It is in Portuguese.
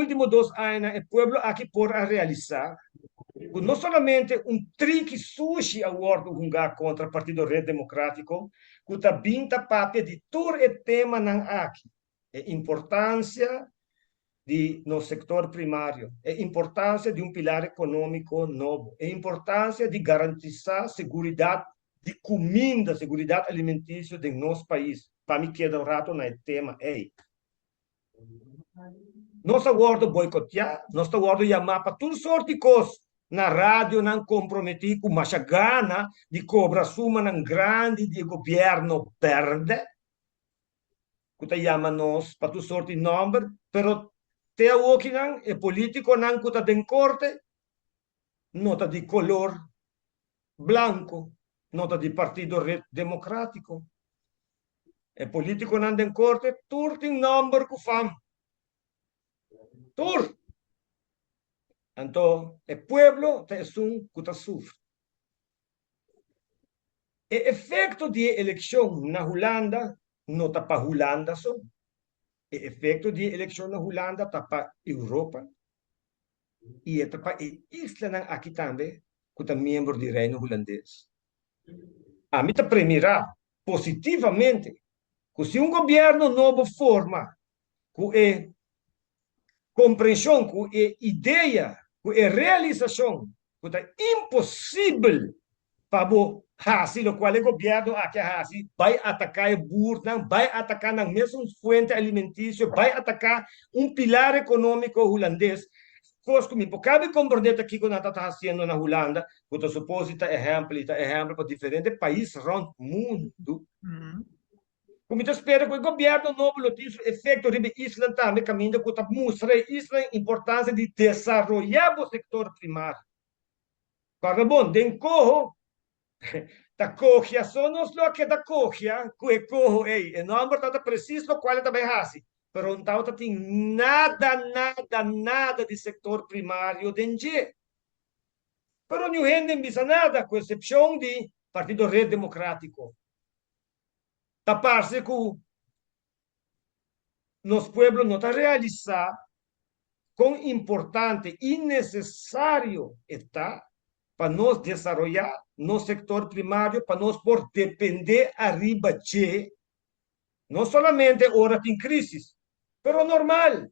últimos 2 años, el pueblo aquí por realizar, no solamente un trick sushi award contra el Partido Red Democrático, que también papel de todo el tema aquí. Importancia de no sector primario, importancia de un pilar económico nuevo, importancia de garantizar seguridad de comida, seguridad alimenticia de nuestro país. Para mí queda un rato en el tema. Nós agora boicotear, nós agora chamar para tudo sorte de coisas. Na rádio não comprometer com mais gana de cobrar suma não grande de governo perde. Que chama nós para tudo sorte de número, pero te o que não é político não que está em corte, nota de color branco, nota de partido democrático. É político não em corte, tudo tem número que fam. Tudo. Então, o pueblo es un que sufre. O efeito de eleição na Holanda não está para Holanda só. O efeito de eleição na Holanda está para Europa. E está para a isla aqui também, que é membro do reino holandês. A mim está premirar positivamente que se um governo novo forma, com a compreensão, com a ideia, com a realização, que é impossível para Hasi, o qual o governo aqui Hasi vai atacar o burro, vai atacar a mesma fonte alimentícia, vai atacar pilar econômico holandês. Coisa que me cabe compreender aqui que nós estamos fazendo na Holanda, que é suposto exemplo para diferentes países ao mundo. Como eu espero que o governo novo tenha efeito de Isla também caminho que mostra a importância de desenvolver o setor primário. Para bom, den corro da coxia, só nos lo que da coxia, que corro, e não é preciso qual também assim. Pero não tem nada de setor primário dentro. Pero não rendem bisa nada, com exceção de Partido Red Democrático. Taparse que nos pueblos não está realizar com importante e necessário está para nós desenvolver no sector primário, para nós por depender arriba de, não somente hora em crise, pero normal.